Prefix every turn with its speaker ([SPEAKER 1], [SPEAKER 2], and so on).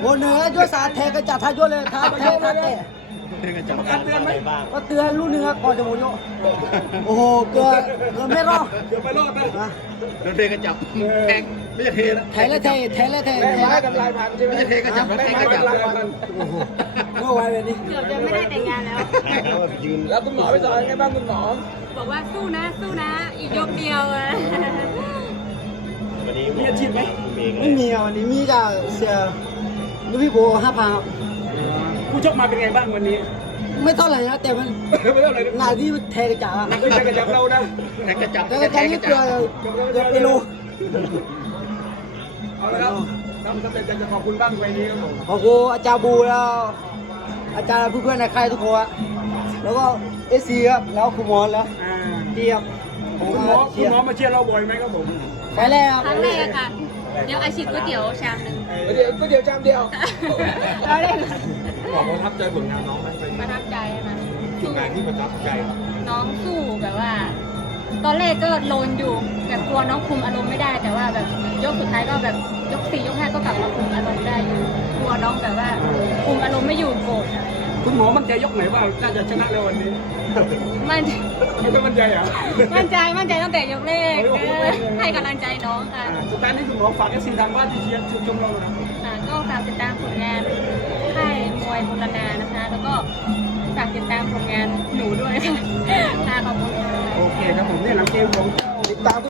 [SPEAKER 1] โอ้เหนือด้วยสาเทกระจัดทายเลยครับเทกระเตะ
[SPEAKER 2] เตือนกันจับการเตือนไหมบ้าง
[SPEAKER 1] ก็เตือนลูกเนื้อก่อนจะโมโยโอ้โหเกินไม่รอด
[SPEAKER 2] เดี๋ยวไปรอดนะเตือนกันจับแทงไม่ใช่เทนะ
[SPEAKER 1] เทเลยเทเทเลยเท
[SPEAKER 3] แม่ไม้กับลายพันใช่ไหม
[SPEAKER 2] ไม่ใช่เทกันจับแทงกันจับ
[SPEAKER 1] โอ้โหเมื่อวานแบบนี้
[SPEAKER 4] เกือบจะไม่ได้แต่งงานแล้ว
[SPEAKER 2] ยืน
[SPEAKER 3] แล้วคุณหมอไปสอนไงบ้างคุณหมอ
[SPEAKER 4] บอกว่าสู้นะสู้นะ อีกยกเดียวอะ
[SPEAKER 2] วันนี้มีอาชีพไหม
[SPEAKER 1] ไม่มีอ่ะวันนี้มีแต่เสียลูกพี่โบ5,000
[SPEAKER 2] ผู้ชกมาเป็นไงบ้างวันนี้
[SPEAKER 1] ไม่เท่าไหร่นะแต่มัน
[SPEAKER 2] ไม่เท่าไหร่
[SPEAKER 1] หน้าที่เทกระจัดอ่ะ
[SPEAKER 2] ไม่ใช่กระจับเรานะแทงกระจับ
[SPEAKER 1] แต่กระจัดนี่เกลือไปโล
[SPEAKER 3] เอาละครับน้ำสำเร็จจะขอบคุณบ้างไว้นี้ครับผม
[SPEAKER 1] ขอบคุณอาจารย์บูแล้ว อาจารย์เพื่อนๆในค่ายทุกคนแล้วก็เอซีครับแล้วคุณหมอแล้วดีครับ
[SPEAKER 3] คุณหมอมาเชียร์เราบ่อยไหมครับผม
[SPEAKER 1] ไปแล้ว
[SPEAKER 4] ครั้งแรกค่ะ เดี๋ยวอาชีพก๋วยเตี๋ยวชามหนึ่ง
[SPEAKER 3] เดี๋ยวก็เดี๋ยวจำเดียว
[SPEAKER 4] เราเล่น
[SPEAKER 2] ขอประทับใจผลงานน้องไหม
[SPEAKER 4] ประทับใจนะ
[SPEAKER 2] จุดไหนที่ประทับใจ
[SPEAKER 4] น้องสู้แบบว่า ตอนแรกก็โลนอยู่แบบกลัวน้องคุมอารมณ์ไม่ได้ แต่ว่าแบบยกสุดท้ายก็แบบยก4 ยก 5ก็กลับมาคุมอารมณ์ได้อยู่กลัวน้องแบบว่าคุมอารมณ์ไม่อยู่โกรธอะไรอย่างเงี้ย
[SPEAKER 3] คุณหมอมั่นใจยกไหนว่าน่าจะชนะในวันนี้
[SPEAKER 4] มั่น
[SPEAKER 3] ไม่ต้องมั่นใจอ่ะ
[SPEAKER 4] มั่นใจตั้งแต่ยกแรกให้กำลังใจน้องค่ะ
[SPEAKER 3] สุดท้ายนี้คุณหมอฝากFCทางบ้านที่เชียร์ชมเรานะ
[SPEAKER 4] ก็ฝากติดตามผลงานค่ายมวยบูรณานะคะ แล้วก็ฝากติดตามผลงานหนูด้วยค่ะขอบคุณค่ะ
[SPEAKER 3] โอเคครับผมเนี่ยหลังเกมของ